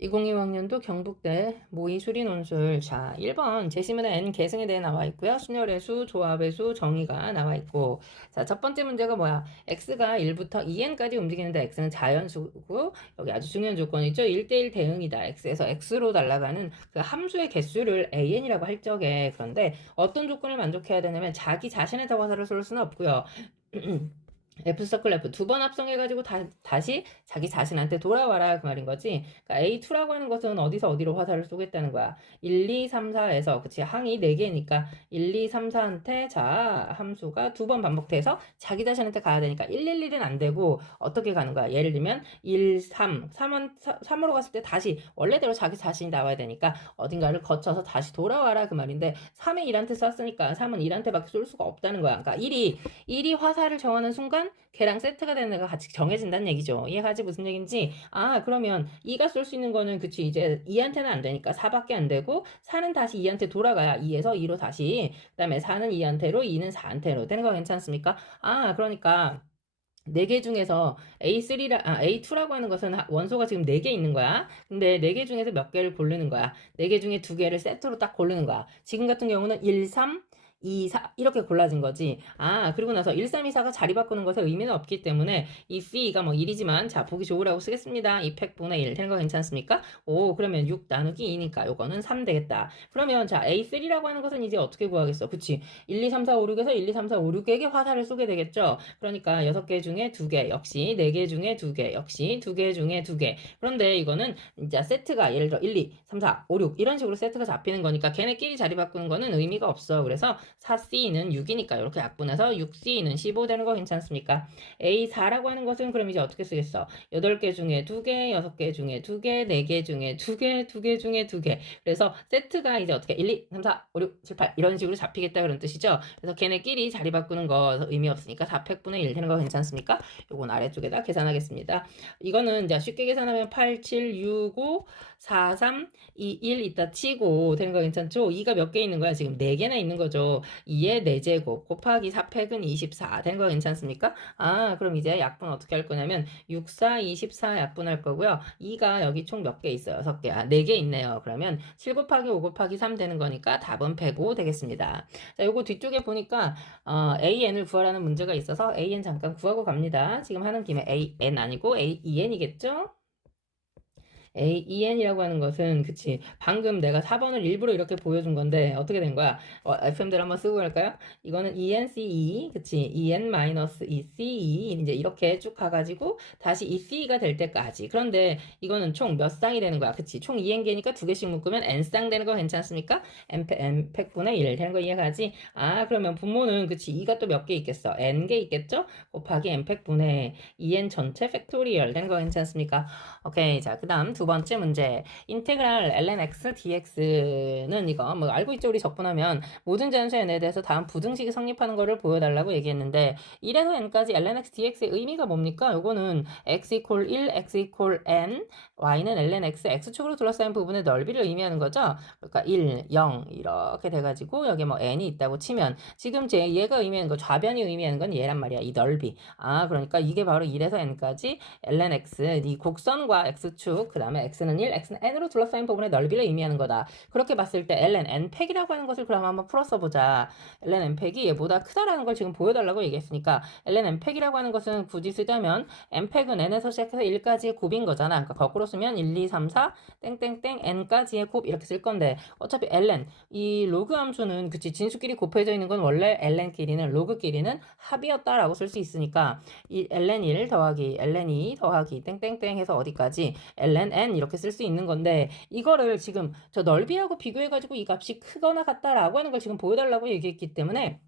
2025학년도 경북대 모의 수리 논술. 자, 1번 제시문에 n 계승에 대해 나와 있고요. 순열의 수, 조합의 수, 정의가 나와 있고. 자, 첫 번째 문제가 뭐야? x가 1부터 2n까지 움직이는데 x는 자연수고 여기 아주 중요한 조건이죠. 1대1 대응이다. x에서 x로 날아가는 그 함수의 개수를 an이라고 할 적에, 그런데 어떤 조건을 만족해야 되냐면 자기 자신의 자화살을 쏠 수는 없고요. F서클 F 두 번 합성해가지고 다시 자기 자신한테 돌아와라 그 말인 거지. 그러니까 A2라고 하는 것은 어디서 어디로 화살을 쏘겠다는 거야. 1, 2, 3, 4에서 그치 항이 4개니까 1, 2, 3, 4한테 자 함수가 두 번 반복돼서 자기 자신한테 가야 되니까 1, 1, 1은 안 되고 어떻게 가는 거야. 예를 들면 1, 3, 3으로 갔을 때 다시 원래대로 자기 자신이 나와야 되니까 어딘가를 거쳐서 다시 돌아와라 그 말인데 3에 1한테 쐈으니까 3은 1한테 밖에 쏠 수가 없다는 거야. 그러니까 1이 화살을 정하는 순간 걔랑 세트가 되는 애가 같이 정해진다는 얘기죠. 이해가지 무슨 얘기인지? 아, 그러면 2가 쏠 수 있는 거는 그치 이제 2한테는 안 되니까 4밖에 안 되고 4는 다시 2한테 돌아가야 2에서 2로 다시 그다음에 4는 2한테로 2는 4한테로 되는 거 괜찮습니까? 아, 그러니까 4개 중에서 A2라고 하는 것은 원소가 지금 4개 있는 거야. 근데 4개 중에서 몇 개를 고르는 거야. 4개 중에 2개를 세트로 딱 고르는 거야. 지금 같은 경우는 1, 3, 2, 4 이렇게 골라진 거지. 아, 그리고 나서 1, 3, 2, 4가 자리 바꾸는 것에 의미는 없기 때문에 이 C가 뭐 1이지만 자, 보기 좋으라고 쓰겠습니다. 2 팩분의 1 되는 거 괜찮습니까? 오, 그러면 6 나누기 2니까 요거는 3 되겠다. 그러면 자, A3라고 하는 것은 이제 어떻게 구하겠어? 그치? 1, 2, 3, 4, 5, 6에서 1, 2, 3, 4, 5, 6에게 화살을 쏘게 되겠죠? 그러니까 6개 중에 2개, 역시 4개 중에 2개, 역시 2개 중에 2개. 그런데 이거는 이제 세트가 예를 들어 1, 2, 3, 4, 5, 6 이런 식으로 세트가 잡히는 거니까 걔네끼리 자리 바꾸는 거는 의미가 없어. 그래서 4C는 6이니까 이렇게 약분해서 6C는 15 되는 거 괜찮습니까? A4라고 하는 것은 그럼 이제 어떻게 쓰겠어? 8개 중에 2개, 6개 중에 2개, 4개 중에 2개, 2개 중에 2개. 그래서 세트가 이제 어떻게 1, 2, 3, 4, 5, 6, 7, 8 이런 식으로 잡히겠다 그런 뜻이죠. 그래서 걔네끼리 자리 바꾸는 거 의미 없으니까 4팩분의 1 되는 거 괜찮습니까? 요건 아래쪽에다 계산하겠습니다. 이거는 이제 쉽게 계산하면 8, 7, 6, 5, 4, 3, 2, 1 이따 치고 되는 거 괜찮죠? 2가 몇 개 있는 거야? 지금 4개나 있는 거죠. 2의 4제곱 곱하기 4팩은 24 된 거 괜찮습니까? 아, 그럼 이제 약분 어떻게 할 거냐면 6, 4, 24 약분할 거고요. 2가 여기 총 몇 개 있어요? 6개. 아, 4개 있네요. 그러면 7 곱하기 5 곱하기 3 되는 거니까 답은 105 되겠습니다. 자, 요거 뒤쪽에 보니까 AN을 구하라는 문제가 있어서 AN 잠깐 구하고 갑니다. 지금 하는 김에 AN 아니고 AEN이겠죠? AEN이라고 하는 것은 그치 방금 내가 4번을 일부러 이렇게 보여준 건데 어떻게 된 거야? FM대로 한번 쓰고 갈까요? 이거는 ENCE 그치 EN-ECE 이제 이렇게 쭉 가가지고 다시 ECE가 될 때까지. 그런데 이거는 총 몇 쌍이 되는 거야? 그치 총 EN개니까 2개씩 묶으면 N쌍 되는 거 괜찮습니까? N팩분의 1 되는 거 이해가지? 아, 그러면 분모는 그치 2가 또 몇 개 있겠어? N개 있겠죠? 곱하기 N팩분의 EN 전체 팩토리얼 되는 거 괜찮습니까? 오케이. 자, 그 다음 두 번째 문제. 인테그랄 lnx dx는 이거 뭐 알고 있죠? 우리 적분하면 모든 자연수의 n에 대해서 다음 부등식이 성립하는 거를 보여달라고 얘기했는데 1에서 n까지 lnx dx의 의미가 뭡니까? 요거는 x equal 1, x equal n, y는 lnx, x축으로 둘러싸인 부분의 넓이를 의미하는 거죠. 그러니까 1, 0 이렇게 돼가지고 여기 뭐 n이 있다고 치면 지금 얘가 의미하는 거 좌변이 의미하는 건 얘란 말이야. 이 넓이. 아, 그러니까 이게 바로 1에서 n까지 lnx 이 곡선과 x축 그 다음에 x는 1, x는 n으로 둘러싸인 부분의 넓이를 의미하는 거다. 그렇게 봤을 때 ln n팩이라고 하는 것을 그럼 한번 풀어서 보자. ln n팩이 얘보다 크다라는 걸 지금 보여달라고 얘기했으니까 ln n팩이라고 하는 것은 굳이 쓰자면 n팩은 n에서 시작해서 1까지의 곱인 거잖아. 그러니까 거꾸로 쓰면 1, 2, 3, 4 땡땡땡 n까지의 곱 이렇게 쓸 건데 어차피 ln 이 로그 함수는 그치 진수끼리 곱해져 있는 건 원래 ln끼리는 로그끼리는 합이었다라고 쓸 수 있으니까 이 ln 1 더하기 ln 2 더하기 땡땡땡 해서 어디까지 ln n 이렇게 쓸 수 있는 건데 이거를 지금 저 넓이하고 비교해가지고 이 값이 크거나 같다라고 하는 걸 지금 보여달라고 얘기했기 때문에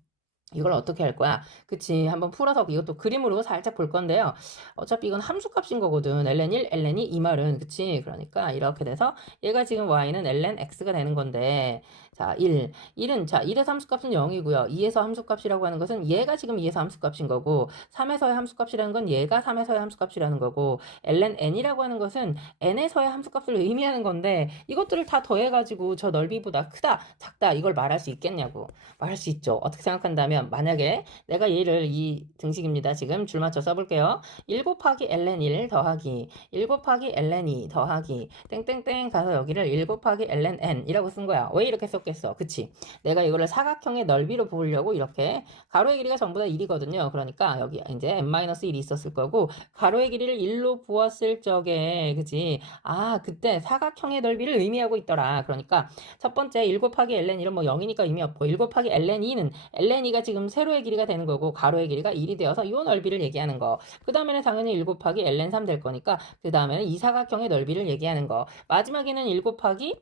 이걸 어떻게 할 거야? 그치. 한번 풀어서 이것도 그림으로 살짝 볼 건데요. 어차피 이건 함수값인 거거든. ln1, ln2 이 말은. 그치. 그러니까 이렇게 돼서 얘가 지금 y는 ln x가 되는 건데 자, 1. 1은 자, 1에서 함수값은 0이고요. 2에서 함수값이라고 하는 것은 얘가 지금 2에서 함수값인 거고 3에서의 함수값이라는 건 얘가 3에서의 함수값이라는 거고 ln n이라고 하는 것은 n에서의 함수값을 의미하는 건데 이것들을 다 더해가지고 저 넓이보다 크다, 작다 이걸 말할 수 있겠냐고. 말할 수 있죠. 어떻게 생각한다면 그러면 만약에 내가 얘를 이 등식입니다. 지금 줄 맞춰 써볼게요. 1 곱하기 ln 1 더하기 1 곱하기 ln 2 더하기 땡땡땡 가서 여기를 1 곱하기 ln n 이라고 쓴 거야. 왜 이렇게 썼겠어? 그치? 내가 이거를 사각형의 넓이로 부으려고 이렇게 가로의 길이가 전부 다 1이거든요. 그러니까 여기 이제 n-1이 있었을 거고 가로의 길이를 1로 부었을 적에 그치? 아 그때 사각형의 넓이를 의미하고 있더라. 그러니까 첫 번째 1 곱하기 ln 1은 뭐 0이니까 의미 없고 1 곱하기 ln 2는 ln 2가 지금 세로의 길이가 되는 거고 가로의 길이가 1이 되어서 이 넓이를 얘기하는 거. 그 다음에는 당연히 1 곱하기 ln 3 될 거니까 그 다음에는 이 사각형의 넓이를 얘기하는 거. 마지막에는 1 곱하기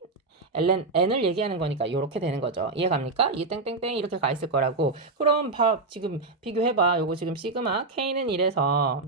ln n을 얘기하는 거니까 이렇게 되는 거죠. 이해 갑니까? 이 땡땡땡 이렇게 가 있을 거라고. 그럼 지금 비교해봐. 요거 지금 시그마 k는 1에서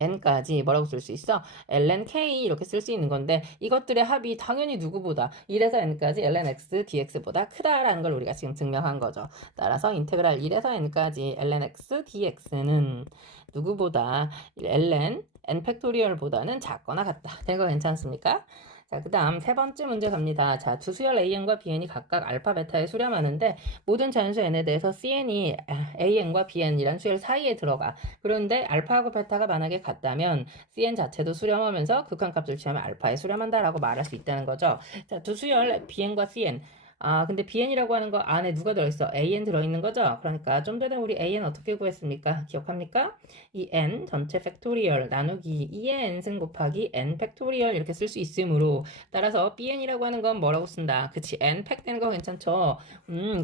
n까지 뭐라고 쓸 수 있어? ln k 이렇게 쓸 수 있는 건데 이것들의 합이 당연히 누구보다 1에서 n까지 ln x dx보다 크다라는 걸 우리가 지금 증명한 거죠. 따라서 인테그랄 1에서 n까지 ln x dx는 누구보다 ln n 팩토리얼보다는 작거나 같다. 된 거 괜찮습니까? 자, 그 다음 세 번째 문제 갑니다. 자, 두 수열 AN과 BN이 각각 알파, 베타에 수렴하는데 모든 자연수 N에 대해서 CN이 AN과 BN이란 수열 사이에 들어가. 그런데 알파하고 베타가 만약에 같다면 CN 자체도 수렴하면서 극한값을 취하면 알파에 수렴한다라고 말할 수 있다는 거죠. 자, 두 수열 BN과 CN. 아, 근데 BN이라고 하는 거 안에 누가 들어있어? AN 들어있는 거죠? 그러니까 좀 전에 우리 AN 어떻게 구했습니까? 기억합니까? 이 N 전체 팩토리얼 나누기 2의 N승 곱하기 N 팩토리얼 이렇게 쓸 수 있으므로 따라서 BN이라고 하는 건 뭐라고 쓴다? 그치? N 팩 되는 거 괜찮죠?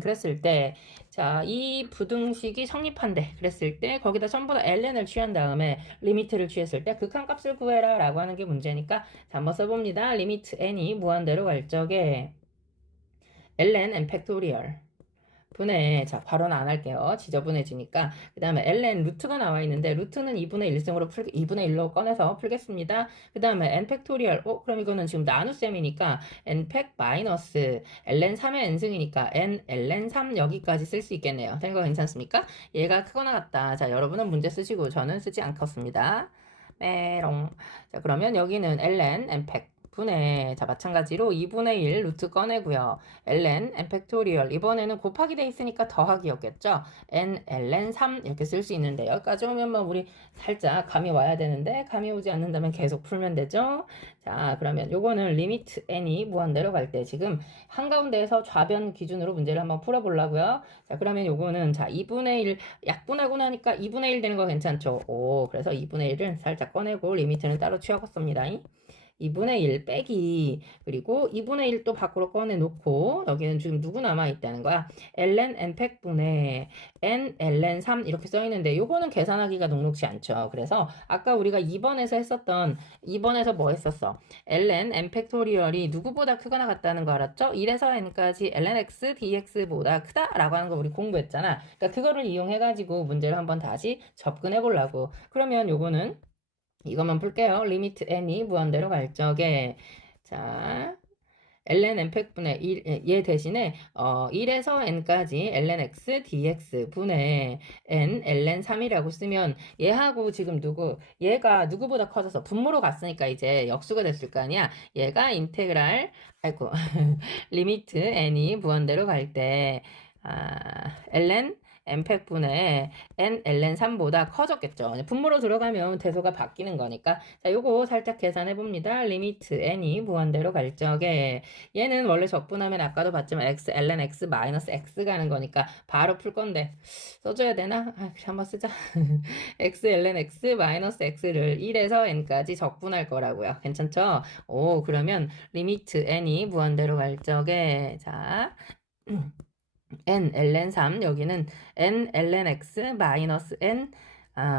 그랬을 때 자, 이 부등식이 성립한대. 그랬을 때 거기다 전부 다 ln을 취한 다음에 리미트를 취했을 때 극한값을 구해라 라고 하는 게 문제니까 자, 한번 써봅니다. 리미트 n이 무한대로 갈 적에 ln n 팩토리얼 분해 자 바로는 안 할게요. 지저분해지니까 그 다음에 ln 루트가 나와 있는데 루트는 2분의 1승으로 2분의 1로 꺼내서 풀겠습니다. 그 다음에 n 팩토리얼 그럼 이거는 지금 나눗셈이니까 n 팩 마이너스 ln 3의 n승이니까 n ln 3 여기까지 쓸 수 있겠네요. 된 거 괜찮습니까? 얘가 크거나 같다. 자 여러분은 문제 쓰시고 저는 쓰지 않겠습니다. 메롱 자 그러면 여기는 ln n 팩 분의 자 마찬가지로 2분의 1 루트 꺼내고요. ln n 팩토리얼 이번에는 곱하기 돼 있으니까 더하기였겠죠. n ln 3 이렇게 쓸 수 있는데 여기까지 오면 뭐 우리 살짝 감이 와야 되는데 감이 오지 않는다면 계속 풀면 되죠. 자 그러면 요거는 리미트 n이 무한대로 갈 때 지금 한가운데에서 좌변 기준으로 문제를 한번 풀어보려고요. 자 그러면 요거는 자 2분의 1 약분하고 나니까 2분의 1 되는 거 괜찮죠. 그래서 2분의 1은 살짝 꺼내고 리미트는 따로 취하겠습니다. 2분의 1 빼기 그리고 2분의 1 또 밖으로 꺼내놓고 여기는 지금 누구 남아있다는 거야? ln n 팩분의 n ln 3 이렇게 써있는데 요거는 계산하기가 녹록지 않죠. 그래서 아까 우리가 2번에서 했었던 2번에서 뭐 했었어? ln n 팩토리얼이 누구보다 크거나 같다는 거 알았죠? 1에서 n까지 ln x dx보다 크다라고 하는 거 우리 공부했잖아. 그러니까 그거를 이용해가지고 문제를 한번 다시 접근해 보려고. 그러면 요거는 이것만 풀게요. 리미트 n이 무한대로 갈 적에 자 ln n 팩분의 1, 얘 대신에 1에서 n까지 ln x dx 분의 n ln 3이라고 쓰면 얘하고 지금 얘가 누구보다 커져서 분모로 갔으니까 이제 역수가 됐을 거 아니야. 얘가 인테그랄 리미트 n이 무한대로 갈 때 ln n팩분의 n ln 3보다 커졌겠죠. 분모로 들어가면 대소가 바뀌는 거니까 자 요거 살짝 계산해 봅니다. 리미트 n이 무한대로 갈 적에 얘는 원래 적분하면 아까도 봤지만 x ln x 마이너스 x 가는 거니까 바로 풀 건데 써줘야 되나? 한번 쓰자. x ln x 마이너스 x를 1에서 n까지 적분할 거라고요. 괜찮죠? 그러면 리미트 n이 무한대로 갈 적에 자 n ln 3 여기는 n ln x 마이너스 n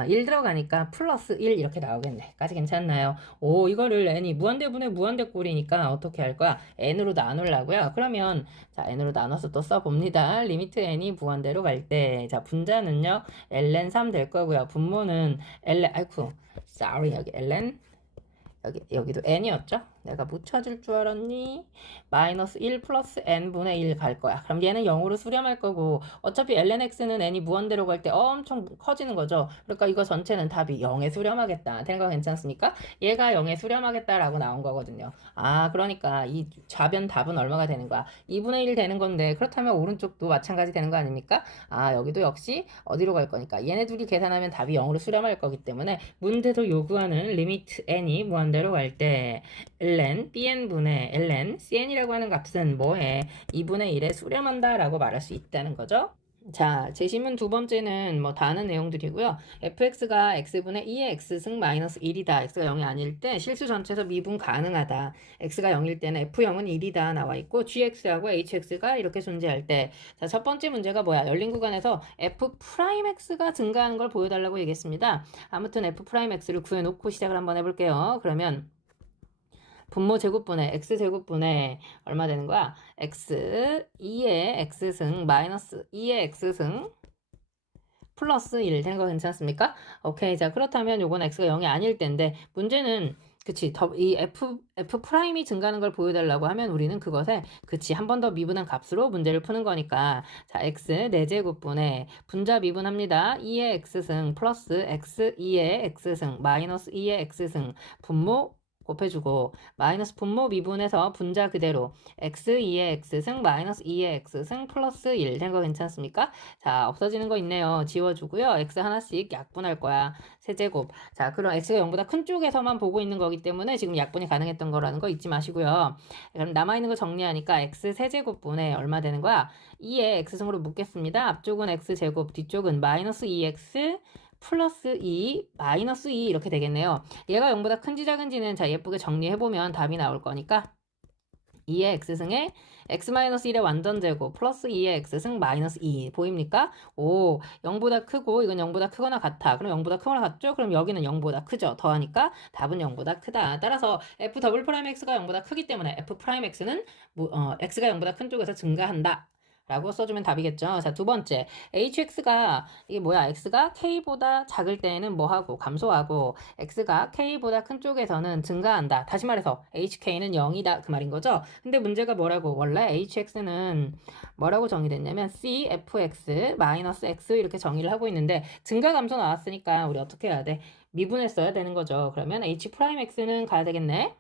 1 들어가니까 플러스 1 이렇게 나오겠네. 까지 괜찮나요? 이거를 n이 무한대분의 무한대꼴이니까 어떻게 할 거야? n으로 나누려고요. 그러면 자 n으로 나눠서 또 써봅니다. 리미트 n이 무한대로 갈 때 자 분자는요 ln 3 될 거고요. 분모는 sorry 여기 ln 여기도 n이었죠? 내가 묻혀줄 줄 알았니? 마이너스 1 플러스 n분의 1 갈 거야. 그럼 얘는 0으로 수렴할 거고 어차피 lnx는 n이 무한대로 갈 때 엄청 커지는 거죠. 그러니까 이거 전체는 답이 0에 수렴하겠다. 된 거 괜찮습니까? 얘가 0에 수렴하겠다라고 나온 거거든요. 아, 그러니까 이 좌변 답은 얼마가 되는 거야? 2분의 1 되는 건데 그렇다면 오른쪽도 마찬가지 되는 거 아닙니까? 아, 여기도 역시 어디로 갈 거니까 얘네 둘이 계산하면 답이 0으로 수렴할 거기 때문에 문제도 요구하는 리미트 n이 무한대로 갈때 ln bn분의 ln cn이라고 하는 값은 뭐해? 2분의 1에 수렴한다 라고 말할 수 있다는 거죠. 자, 제시문 두 번째는 뭐 다 아는 내용들이고요. fx가 x분의 2의 x승 마이너스 1이다. x가 0이 아닐 때 실수 전체에서 미분 가능하다. x가 0일 때는 f0은 1이다 나와 있고 gx하고 hx가 이렇게 존재할 때 자, 첫 번째 문제가 뭐야? 열린 구간에서 f'x가 증가하는 걸 보여달라고 얘기했습니다. 아무튼 f'x를 구해놓고 시작을 한번 해볼게요. 그러면 분모 제곱분의 x 제곱분의 얼마 되는 거야? x 2의 x승 마이너스 2의 x승 플러스 1 되는 거 괜찮습니까? 오케이. 자, 그렇다면 요건 x가 0이 아닐 텐데 문제는 그치 이 f 프라임이 증가하는 걸 보여달라고 하면 우리는 그것에 그치 한 번 더 미분한 값으로 문제를 푸는 거니까 자 x 4제곱분의 분자 미분합니다. 2의 x승 플러스 x 2의 x승 마이너스 2의 x승 분모 곱해주고 마이너스 분모 미분해서 분자 그대로 x2의 x승 마이너스 2의 x승 플러스 1 된 거 괜찮습니까? 자 없어지는 거 있네요. 지워주고요. x 하나씩 약분할 거야. 세제곱. 자 그럼 x가 0보다 큰 쪽에서만 보고 있는 거기 때문에 지금 약분이 가능했던 거라는 거 잊지 마시고요. 그럼 남아있는 거 정리하니까 x 세제곱분에 얼마 되는 거야? 2의 x승으로 묶겠습니다. 앞쪽은 x제곱 뒤쪽은 마이너스 2x 플러스 2, 마이너스 2 이렇게 되겠네요. 얘가 0보다 큰지 작은지는 자 예쁘게 정리해보면 답이 나올 거니까 2의 x승에 x-1의 완전제곱 플러스 2의 x승 마이너스 2 보입니까? 오 0보다 크고 이건 0보다 크거나 같아. 그럼 0보다 크거나 같죠? 그럼 여기는 0보다 크죠. 더하니까 답은 0보다 크다. 따라서 f 더블 프라임 x가 0보다 크기 때문에 f 프라임 x는 x가 0보다 큰 쪽에서 증가한다. 라고 써주면 답이겠죠. 자, 두 번째. hx가, 이게 뭐야? x가 k보다 작을 때에는 뭐하고? 감소하고, x가 k보다 큰 쪽에서는 증가한다. 다시 말해서, hk는 0이다. 그 말인 거죠? 근데 문제가 뭐라고? 원래 hx는 뭐라고 정의됐냐면, cfx, 마이너스 x 이렇게 정의를 하고 있는데, 증가 감소 나왔으니까, 우리 어떻게 해야 돼? 미분했어야 되는 거죠. 그러면 h'x는 가야 되겠네?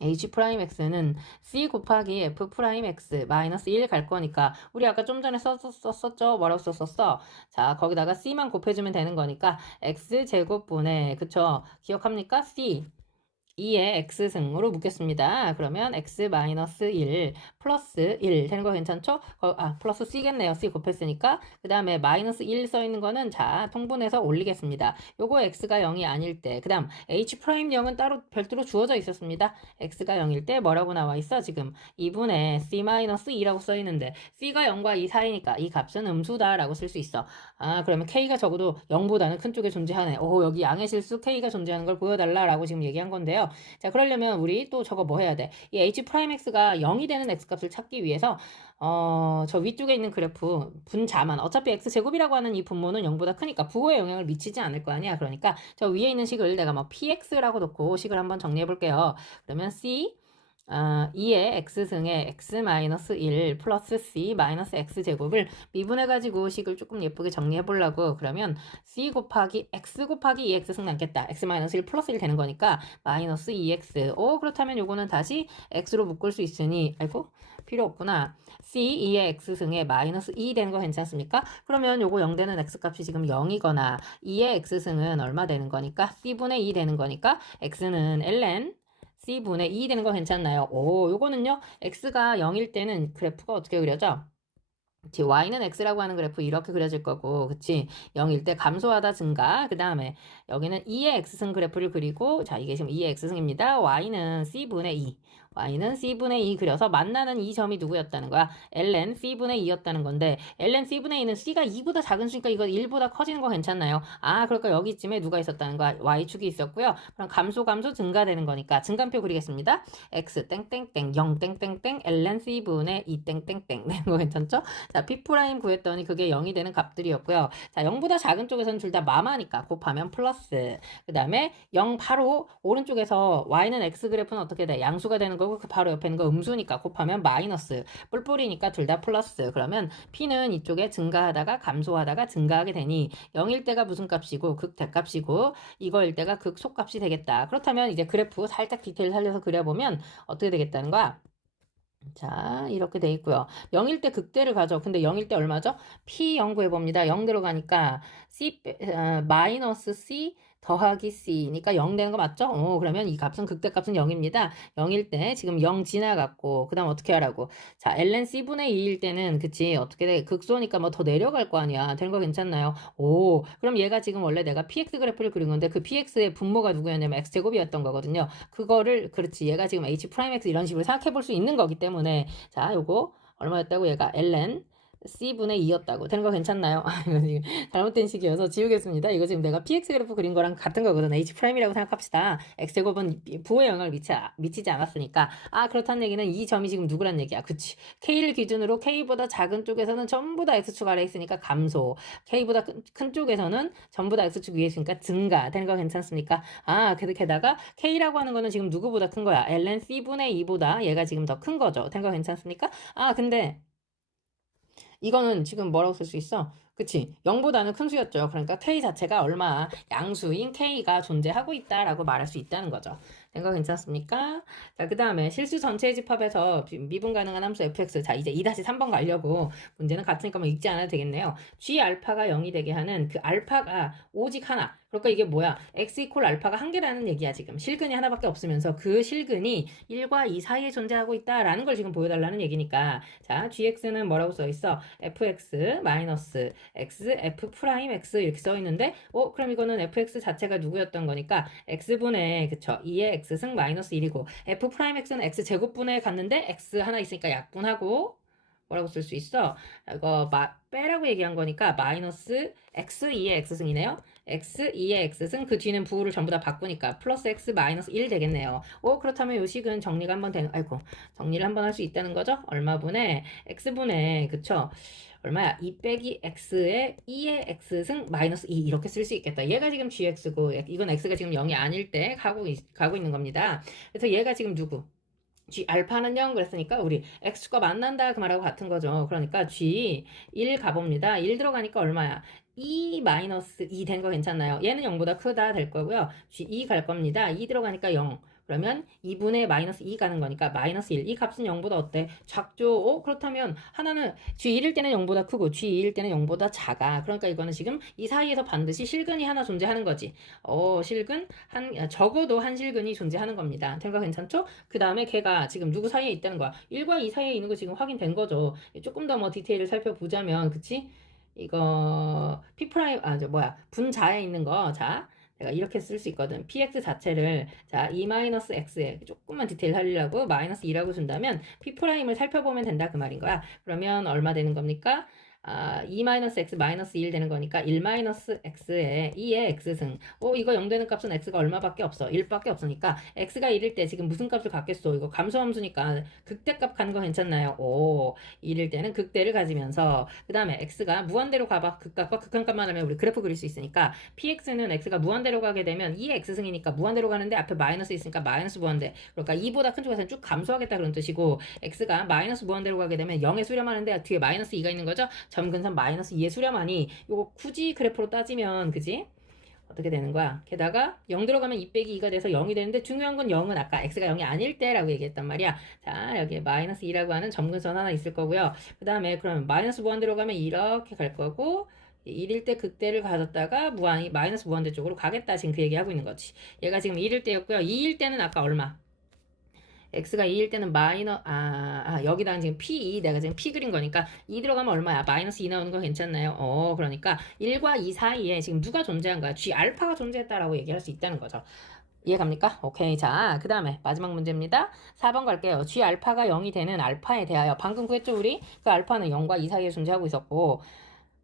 h'x는 c 곱하기 f'x 마이너스 1 갈 거니까 우리 아까 좀 전에 썼었죠? 뭐라고 썼었어? 자 거기다가 c만 곱해주면 되는 거니까 x제곱분의 그쵸? 기억합니까? c 2의 x승으로 묶겠습니다. 그러면 x-1 플러스 1 되는 거 괜찮죠? 플러스 c겠네요. c 곱했으니까. 그 다음에 마이너스 1 써있는 거는 자 통분해서 올리겠습니다. 요거 x가 0이 아닐 때. 그 다음 h'0은 따로 별도로 주어져 있었습니다. x가 0일 때 뭐라고 나와 있어? 지금 2분의 c-2라고 써있는데 c가 0과 2 사이니까 이 값은 음수다라고 쓸 수 있어. 그러면 k가 적어도 0보다는 큰 쪽에 존재하네. 오 여기 양의 실수 k가 존재하는 걸 보여달라라고 지금 얘기한 건데요. 자, 그러려면 우리 또 저거 뭐 해야 돼? 이 h'x가 0이 되는 x값을 찾기 위해서 저 위쪽에 있는 그래프 분자만 어차피 x제곱이라고 하는 이 분모는 0보다 크니까 부호에 영향을 미치지 않을 거 아니야. 그러니까 저 위에 있는 식을 내가 뭐 px라고 놓고 식을 한번 정리해 볼게요. 그러면 c 2의 x승에 x-1 플러스 c 마이너스 x제곱을 미분해가지고 식을 조금 예쁘게 정리해 보려고 그러면 c 곱하기 x 곱하기 2x승 남겠다. x-1 플러스 1 되는 거니까 마이너스 2x 그렇다면 요거는 다시 x로 묶을 수 있으니 아이고 필요 없구나. c 2의 x승에 마이너스 2 되는 거 괜찮습니까? 그러면 요거 0 되는 x값이 지금 0이거나 2의 x승은 얼마 되는 거니까 c분의 2 되는 거니까 x는 ln c분의 2 되는 거 괜찮나요? 요거는요. x가 0일 때는 그래프가 어떻게 그려져? 그치, y는 x라고 하는 그래프 이렇게 그려질 거고, 그치? 0일 때 감소하다 증가. 그 다음에 여기는 2의 x승 그래프를 그리고, 자, 이게 지금 2의 x승입니다. y는 c분의 2. y는 c분의 2 그려서 만나는 이 점이 누구였다는 거야? ln c분의 2였다는 건데 ln c분의 2는 c가 2보다 작은 수니까 이거 1보다 커지는 거 괜찮나요? 아 그러니까 여기쯤에 누가 있었다는 거야? y축이 있었고요. 그럼 감소 증가되는 거니까 증간표 그리겠습니다. x 땡땡땡 0 땡땡땡 ln c분의 2 땡땡땡 되는 거 괜찮죠? 자 p' 구했더니 그게 0이 되는 값들이었고요. 자 0보다 작은 쪽에서는 둘 다 마마니까 곱하면 플러스. 그 다음에 0 바로 오른쪽에서 y는 x 그래프는 어떻게 돼? 양수가 되는 거고 그 바로 옆에 있는 거 음수니까 곱하면 마이너스. 뿔뿔이니까 둘 다 플러스. 그러면 p는 이쪽에 증가하다가 감소하다가 증가하게 되니 0일 때가 무슨 값이고 극대값이고 이거일 때가 극소값이 되겠다. 그렇다면 이제 그래프 살짝 디테일 살려서 그려보면 어떻게 되겠다는 거야? 자 이렇게 돼 있고요. 0일 때 극대를 가죠. 근데 0일 때 얼마죠? P 0 구해봅니다. 0 들어가니까 마이너스 C 더하기 C니까 0 되는 거 맞죠? 그러면 이 값은 극대값은 0입니다. 0일 때 지금 0 지나갔고 그 다음 어떻게 하라고? 자 ln C분의 2일 때는 그치 어떻게 돼? 극소니까 뭐 더 내려갈 거 아니야. 되는 거 괜찮나요? 오 그럼 얘가 지금 원래 내가 PX 그래프를 그린 건데 그 PX의 분모가 누구였냐면 X제곱이었던 거거든요. 그거를 그렇지 얘가 지금 H'X 이런 식으로 생각해 볼 수 있는 거기 때문에 자 요거 얼마였다고 얘가 ln C분의 2였다고. 되는 거 괜찮나요? 이거 지금 잘못된 식이어서 지우겠습니다. 이거 지금 내가 PX 그래프 그린 거랑 같은 거거든. H'이라고 생각합시다. X제곱은 부호의 영향을 미치지 않았으니까. 아, 그렇다는 얘기는 이 점이 지금 누구란 얘기야. 그치. K를 기준으로 K보다 작은 쪽에서는 전부 다 X축 아래에 있으니까 감소. K보다 큰 쪽에서는 전부 다 X축 위에 있으니까 증가. 되는 거 괜찮습니까? 아, 게다가 K라고 하는 거는 지금 누구보다 큰 거야. ln C분의 2보다 얘가 지금 더 큰 거죠. 되는 거 괜찮습니까? 아, 근데 이거는 지금 뭐라고 쓸 수 있어? 그치? 0보다는 큰 수였죠. 그러니까 K 자체가 얼마 양수인 K가 존재하고 있다라고 말할 수 있다는 거죠. 된 거 괜찮습니까? 자, 그 다음에 실수 전체의 집합에서 미분 가능한 함수 fx. 자, 이제 2-3번 가려고 문제는 같으니까 뭐 읽지 않아도 되겠네요. g 알파가 0이 되게 하는 그 알파가 오직 하나. 그러니까 이게 뭐야? x 이퀄 알파가 한 개라는 얘기야, 지금. 실근이 하나밖에 없으면서 그 실근이 1과 2 사이에 존재하고 있다라는 걸 지금 보여달라는 얘기니까. 자, gx는 뭐라고 써 있어? fx 마이너스 x f 프라임 x 이렇게 써 있는데, 그럼 이거는 fx 자체가 누구였던 거니까 x분의 그쵸 2의 x승 마이너스 1이고 f 프라임 x는 x 제곱분에 갔는데 x 하나 있으니까 약분하고 뭐라고 쓸 수 있어? 이거 빼라고 얘기한 거니까 마이너스 x2의 x승이네요. x2의 x승 그 뒤는 부호를 전부 다 바꾸니까 플러스 x 마이너스 1 되겠네요. 그렇다면 요 식은 정리가 한번 되는 정리를 한번 할 수 있다는 거죠? 얼마분의 x분의 그쵸? 얼마야? 2 빼기 x의 2의 x승 마이너스 2 이렇게 쓸 수 있겠다. 얘가 지금 gx고 이건 x가 지금 0이 아닐 때 가고 있는 겁니다. 그래서 얘가 지금 누구? G 알파는 0 그랬으니까 우리 X축과 만난다 그 말하고 같은 거죠. 그러니까 G 1 가봅니다. 1 들어가니까 얼마야? 2 마이너스 2 된 거 괜찮나요? 얘는 0보다 크다 될 거고요. G 2 갈 겁니다. 2 들어가니까 0. 그러면 2분의 마이너스 2 가는 거니까 마이너스 1. 이 값은 0보다 어때? 작죠? 그렇다면 하나는 G1일 때는 0보다 크고 G2일 때는 0보다 작아. 그러니까 이거는 지금 이 사이에서 반드시 실근이 하나 존재하는 거지. 실근 적어도 한 실근이 존재하는 겁니다. 생각 괜찮죠? 그 다음에 걔가 지금 누구 사이에 있다는 거야. 1과 2 사이에 있는 거 지금 확인된 거죠. 조금 더 뭐 디테일을 살펴보자면 그치? 이거 P 프라임 분자에 있는 거 자. 내가 이렇게 쓸 수 있거든. px 자체를 자 2-x에 조금만 디테일 하려고 마이너스 2라고 준다면 p'을 살펴보면 된다 그 말인 거야. 그러면 얼마 되는 겁니까? 2-x 마이너스 1 되는 거니까 1-x에 2의 x승. 이거 0 되는 값은 x가 얼마밖에 없어? 1밖에 없으니까 x가 1일 때 지금 무슨 값을 갖겠어? 이거 감소함수니까 극대값 가는 거 괜찮나요? 1일 때는 극대를 가지면서 그 다음에 x가 무한대로 가봐. 극값과 극한값만 하면 우리 그래프 그릴 수 있으니까 px는 x가 무한대로 가게 되면 2의 x승이니까 무한대로 가는데 앞에 마이너스 있으니까 마이너스 무한대. 그러니까 2보다 큰 쪽에서는 쭉 감소하겠다 그런 뜻이고 x가 마이너스 무한대로 가게 되면 0에 수렴하는데 뒤에 마이너스 2가 있는 거죠? 점근선 마이너스 2에 수렴하니 요거 굳이 그래프로 따지면 그지? 어떻게 되는 거야? 게다가 0 들어가면 2 빼기 2가 돼서 0이 되는데 중요한 건 0은 아까 x가 0이 아닐 때라고 얘기했단 말이야. 자 여기에 마이너스 2라고 하는 점근선 하나 있을 거고요. 그 다음에 그러면 마이너스 무한대로 가면 이렇게 갈 거고 1일 때 극대를 가졌다가 마이너스 무한대 쪽으로 가겠다. 지금 그 얘기하고 있는 거지. 얘가 지금 1일 때였고요. 2일 때는 아까 얼마? x가 2일 때는 여기다가 지금 p2 내가 지금 p 그린 거니까 2 들어가면 얼마야? 마이너스 2 나오는 거 괜찮나요? 그러니까 1과 2 사이에 지금 누가 존재한 거야? g 알파가 존재했다라고 얘기할 수 있다는 거죠. 이해 갑니까? 오케이. 자, 그 다음에 마지막 문제입니다. 4번 갈게요. G 알파가 0이 되는 알파에 대하여 방금 구했죠, 우리? 그 알파는 0과 2 사이에 존재하고 있었고,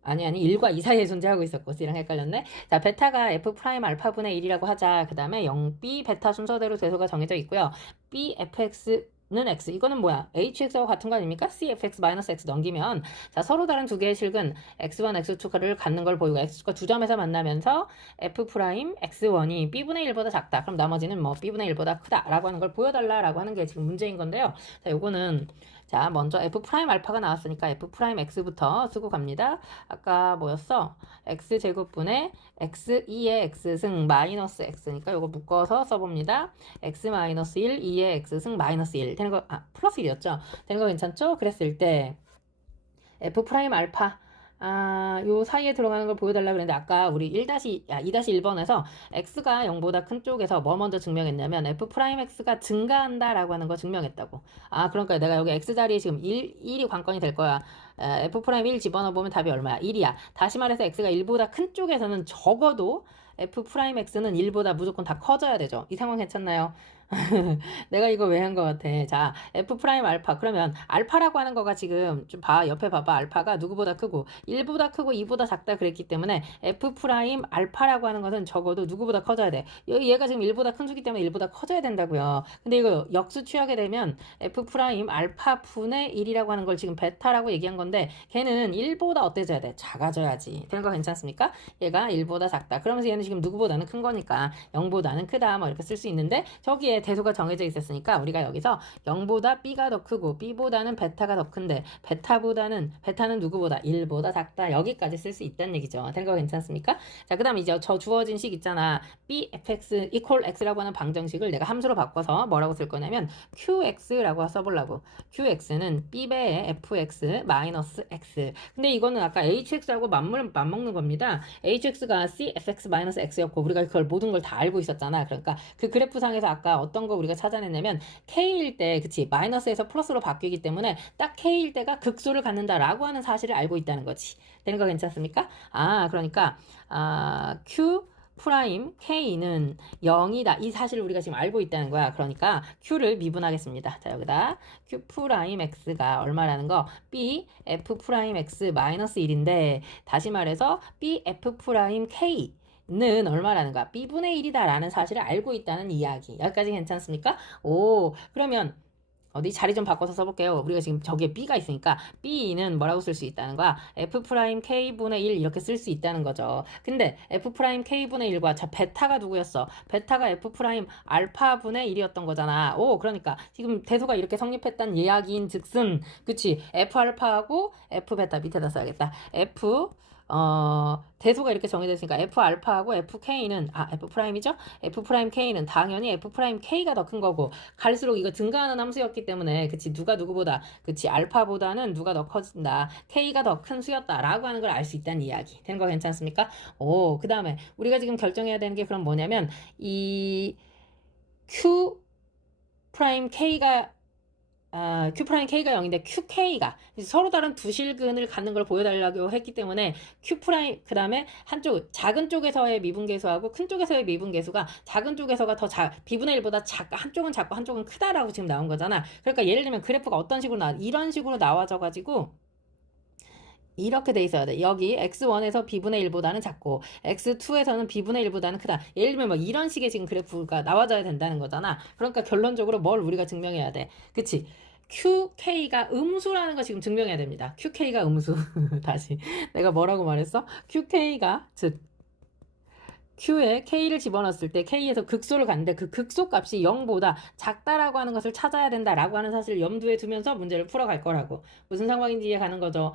아니 1과 2 사이에 존재하고 있었고 C랑 헷갈렸네. 자, 베타가 F 프라임 알파분의 1이라고 하자. 그 다음에 0B 베타 순서대로 대소가 정해져 있고요. B FX는 X. 이거는 뭐야? HX하고 같은 거 아닙니까? CFX-X 넘기면 자, 서로 다른 두 개의 실근 X1, X2를 갖는 걸 보이고 X가 두 점에서 만나면서 F 프라임 X1이 B분의 1보다 작다. 그럼 나머지는 뭐 B분의 1보다 크다라고 하는 걸 보여달라라고 하는 게 지금 문제인 건데요. 자, 요거는 자, 먼저 F 프라임 알파가 나왔으니까 F 프라임 X부터 쓰고 갑니다. 아까 뭐였어? X제곱분의 X2의 X승 마이너스 X니까 요거 묶어서 써봅니다. X 마이너스 1, 2의 X승 마이너스 1 되는 거, 플러스 1이었죠? 되는 거 괜찮죠? 그랬을 때 F 프라임 알파 요 사이에 들어가는 걸 보여달라 그랬는데 아까 우리 2-1번에서 x가 0보다 큰 쪽에서 뭐 먼저 증명했냐면 f 프라임 x가 증가한다라고 하는 거 증명했다고. 그러니까 내가 여기 x 자리에 지금 1이 관건이 될 거야. f 프라임 1 집어넣어 보면 답이 얼마야? 1이야. 다시 말해서 x가 1보다 큰 쪽에서는 적어도 f 프라임 x는 1보다 무조건 다 커져야 되죠. 이 상황 괜찮나요? 내가 이거 왜 한 것 같아. 자, F 프라임 알파. 그러면 알파라고 하는 거가 지금 좀 옆에 봐봐. 알파가 누구보다 크고 1보다 크고 2보다 작다 그랬기 때문에 F 프라임 알파라고 하는 것은 적어도 누구보다 커져야 돼. 얘가 지금 1보다 큰 수기 때문에 1보다 커져야 된다고요. 근데 이거 역수 취하게 되면 F 프라임 알파 분의 1이라고 하는 걸 지금 베타라고 얘기한 건데 걔는 1보다 어때져야 돼? 작아져야지. 되는 거 괜찮습니까? 얘가 1보다 작다. 그러면서 얘는 지금 누구보다는 큰 거니까 0보다는 크다. 뭐 이렇게 쓸 수 있는데 저기에 대소가 정해져 있었으니까 우리가 여기서 0보다 B가 더 크고 B보다는 베타가 더 큰데 베타는 누구보다 1보다 작다. 여기까지 쓸 수 있다는 얘기죠. 된 거 괜찮습니까? 자, 그 다음 이제 저 주어진 식 있잖아. BFX equal X라고 하는 방정식을 내가 함수로 바꿔서 뭐라고 쓸 거냐면 QX라고 써보려고. QX는 B배의 FX 마이너스 X. 근데 이거는 아까 HX하고 맞먹는 겁니다. HX가 CFX-X였고 우리가 그걸 모든 걸 다 알고 있었잖아. 그러니까 그 그래프상에서 아까 어떤 거 우리가 찾아냈냐면 K일 때 그치 마이너스에서 플러스로 바뀌기 때문에 딱 K일 때가 극소를 갖는다라고 하는 사실을 알고 있다는 거지. 되는 거 괜찮습니까? 그러니까 Q 프라임 K는 0이다. 이 사실을 우리가 지금 알고 있다는 거야. 그러니까 Q를 미분하겠습니다. 자, 여기다 Q 프라임 X가 얼마라는 거? B F 프라임 X 마이너스 1인데 다시 말해서 B F 프라임 K 는 얼마라는 거야? B분의 1이다 라는 사실을 알고 있다는 이야기. 여기까지 괜찮습니까? 그러면 어디 자리 좀 바꿔서 써볼게요. 우리가 지금 저기에 B가 있으니까 B는 뭐라고 쓸 수 있다는 거야? F'K분의 1 이렇게 쓸 수 있다는 거죠. 근데 F'K분의 1과 자 베타가 누구였어? 베타가 F'Alpha분의 1이었던 거잖아. 그러니까 지금 대소가 이렇게 성립했다는 이야기인 즉슨 그치? F알파하고 F베타 밑에다 써야겠다. 대소가 이렇게 정해져 있으니까 F알파하고 FK는 F'이죠? F'K는 당연히 F'K가 더 큰 거고 갈수록 이거 증가하는 함수였기 때문에 그치 누가 누구보다 그치 알파보다는 누가 더 커진다 K가 더 큰 수였다라고 하는 걸 알 수 있다는 이야기 되는 거 괜찮습니까? 그 다음에 우리가 지금 결정해야 되는 게 그럼 뭐냐면 이 Q 프라임 K가 Q 프라임 K가 0인데 QK가 서로 다른 두 실근을 갖는 걸 보여달라고 했기 때문에 Q 프라임 그 다음에 한쪽 작은 쪽에서의 미분계수하고 큰 쪽에서의 미분계수가 작은 쪽에서가 더 B분의 1보다 한쪽은 작고 한쪽은 크다라고 지금 나온 거잖아. 그러니까 예를 들면 그래프가 어떤 식으로 이런 식으로 나와져 가지고 이렇게 돼 있어야 돼. 여기 x1에서 b분의 1보다는 작고 x2에서는 b분의 1보다는 크다. 예를 들면 뭐 이런 식의 지금 그래프가 나와줘야 된다는 거잖아. 그러니까 결론적으로 뭘 우리가 증명해야 돼. 그치? QK가 음수라는 거 지금 증명해야 됩니다. QK가 음수. 다시. 내가 뭐라고 말했어? QK가 즉 Q에 K를 집어넣었을 때 K에서 극소를 갔는데 그 극소 값이 0보다 작다라고 하는 것을 찾아야 된다라고 하는 사실을 염두에 두면서 문제를 풀어갈 거라고. 무슨 상황인지 이해가는 거죠.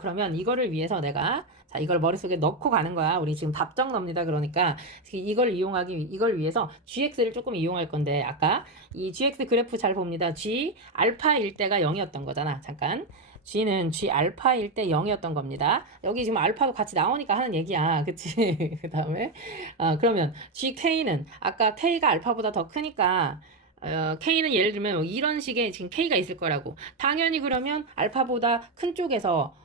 그러면 이거를 위해서 내가 자 이걸 머릿속에 넣고 가는 거야. 우리 지금 답정 넣습니다. 그러니까 이걸 위해서 GX를 조금 이용할 건데 아까 이 GX 그래프 잘 봅니다. G 알파일 때가 0이었던 거잖아. 잠깐. G는 G 알파일 때 0이었던 겁니다. 여기 지금 알파도 같이 나오니까 하는 얘기야. 그치? 그 다음에 그러면 GK는 아까 K가 알파보다 더 크니까 K는 예를 들면 이런 식의 지금 K가 있을 거라고. 당연히 그러면 알파보다 큰 쪽에서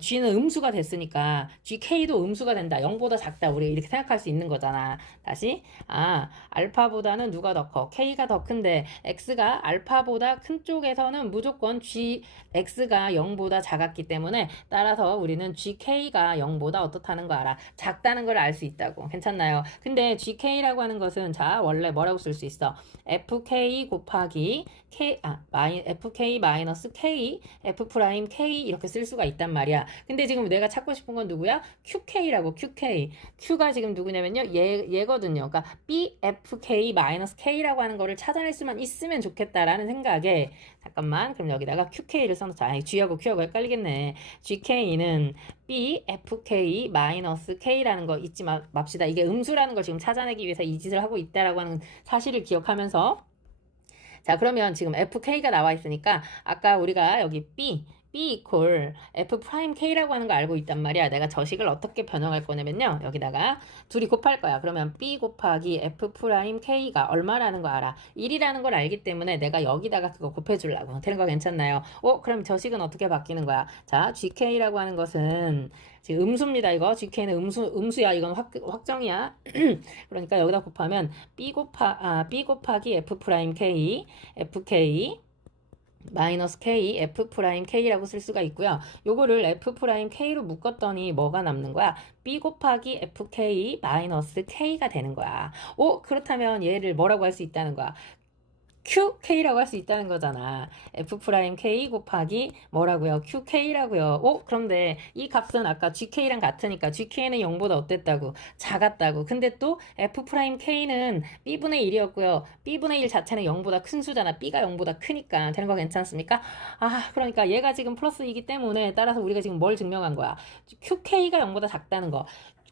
g는 음수가 됐으니까 gk도 음수가 된다. 0보다 작다. 우리 이렇게 생각할 수 있는 거잖아. 다시 알파보다는 누가 더 커? k가 더 큰데 x가 알파보다 큰 쪽에서는 무조건 x가 0보다 작았기 때문에 따라서 우리는 gk가 0보다 어떻다는 거 알아? 작다는 걸 알 수 있다고. 괜찮나요? 근데 gk라고 하는 것은 자 원래 뭐라고 쓸 수 있어? fk 곱하기 fk 마이너스 k f 프라임 k 이렇게 쓸 수가 있단 말이야. 근데 지금 내가 찾고 싶은 건 누구야? qk라고. q가 지금 누구냐면요 얘거든요. 그러니까 bfk 마이너스 k라고 하는 거를 찾아낼 수만 있으면 좋겠다라는 생각에 잠깐만 그럼 여기다가 qk를 써놓자. g하고 q하고 헷갈리겠네. gk는 bfk 마이너스 k라는 거 잊지 맙시다. 이게 음수라는 걸 지금 찾아내기 위해서 이 짓을 하고 있다라고 하는 사실을 기억하면서 자 그러면 지금 fk가 나와 있으니까 아까 우리가 여기 b equal f 프라임 k라고 하는 거 알고 있단 말이야. 내가 저식을 어떻게 변형할 거냐면요. 여기다가 둘이 곱할 거야. 그러면 b 곱하기 f 프라임 k가 얼마라는 거 알아? 1이라는 걸 알기 때문에 내가 여기다가 그거 곱해주려고. 되는 거 괜찮나요? 그럼 저식은 어떻게 바뀌는 거야? 자, gk라고 하는 것은 지금 음수입니다. 이거 gk는 음수야. 이건 확정이야. 그러니까 여기다 곱하면 b 곱하기 f 프라임 k fk 마이너스 k, f 프라임 k라고 쓸 수가 있고요. 요거를 f 프라임 k로 묶었더니 뭐가 남는 거야? b 곱하기 fk 마이너스 k가 되는 거야. 그렇다면 얘를 뭐라고 할 수 있다는 거야? QK라고 할 수 있다는 거잖아. F'K 곱하기 뭐라고요? QK라고요. 그런데 이 값은 아까 GK랑 같으니까 GK는 0보다 어땠다고? 작았다고. 근데 또 F'K는 B분의 1이었고요. B분의 1 자체는 0보다 큰 수잖아. B가 0보다 크니까. 되는 거 괜찮습니까? 그러니까 얘가 지금 플러스이기 때문에 따라서 우리가 지금 뭘 증명한 거야? QK가 0보다 작다는 거.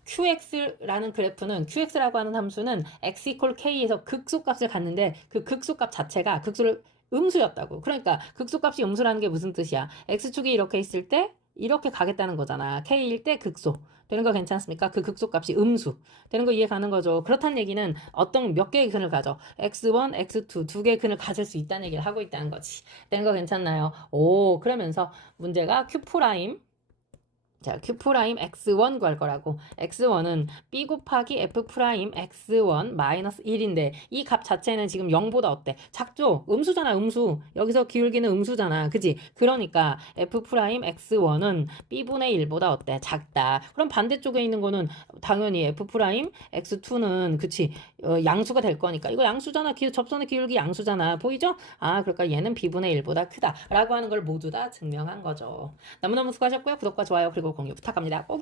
qx라는 그래프는 qx라고 하는 함수는 x equal k에서 극소값을 갖는데 그 극소값 자체가 극소를 음수였다고. 그러니까 극소값이 음수라는 게 무슨 뜻이야? x축이 이렇게 있을 때 이렇게 가겠다는 거잖아. k일 때 극소. 되는 거 괜찮습니까? 그 극소값이 음수. 되는 거 이해 가는 거죠. 그렇다는 얘기는 어떤 몇 개의 근을 가져. x1, x2 두 개의 근을 가질 수 있다는 얘기를 하고 있다는 거지. 되는 거 괜찮나요? 그러면서 문제가 q 프라임 자, q 프라임 x1 구할 거라고. x1은 b 곱하기 f 프라임 x1 마이너스 1인데 이 값 자체는 지금 0보다 어때? 작죠? 음수잖아, 음수. 여기서 기울기는 음수잖아. 그지? 그러니까 f 프라임 x1은 b분의 1보다 어때? 작다. 그럼 반대쪽에 있는 거는 당연히 f 프라임 x2는 그치? 양수가 될 거니까. 이거 양수잖아. 접선의 기울기 양수잖아. 보이죠? 그러니까 얘는 b분의 1보다 크다. 라고 하는 걸 모두 다 증명한 거죠. 너무너무 수고하셨고요. 구독과 좋아요 그리고 공유 부탁합니다. 꼭